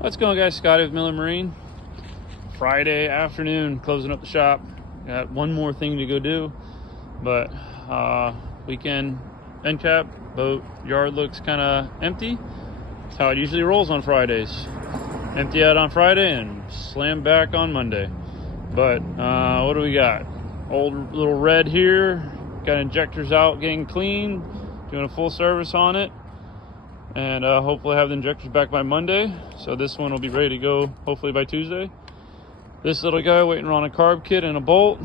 What's going, guys? Scotty with Miller Marine. Friday afternoon, closing up the shop. Got one more thing to go do, but weekend end cap. Boat yard looks kind of empty. That's how it usually rolls on Fridays. Empty out on Friday and slam back on Monday. But what do we got? Old little red here. Got injectors out, getting clean, doing a full service on it, and hopefully have the injectors back by Monday. So this one will be ready to go hopefully by Tuesday. This little guy waiting on a carb kit and a bolt.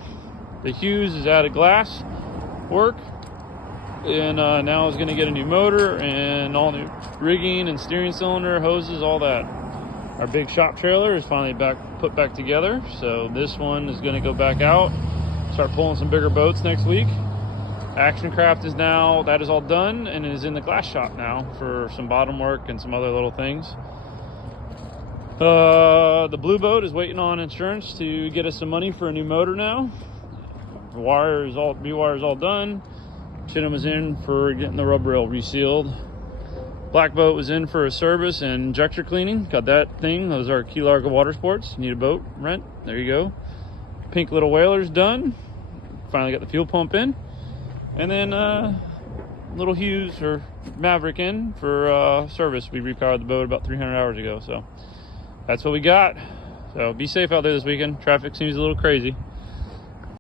The Hughes is out of glass work, and now is going to get a new motor and all new rigging and steering cylinder, hoses, all that. Our big shop trailer is finally put back together, so this one is going to go back out, start pulling some bigger boats next week. Action Craft is now, that is all done and is in the glass shop now for some bottom work and some other little things. The blue boat is waiting on insurance to get us some money for a new motor now. Rewire is all done. Chinham was in for getting the rub rail resealed. Black boat was in for a service and injector cleaning. Got that thing. Those are Key Largo Water Sports. Need a boat rent. There you go. Pink little whaler's done. Finally got the fuel pump in. And then little Hughes or Maverick in for service. We repowered the boat about 300 hours ago. So that's what we got. So be safe out there this weekend. Traffic seems a little crazy.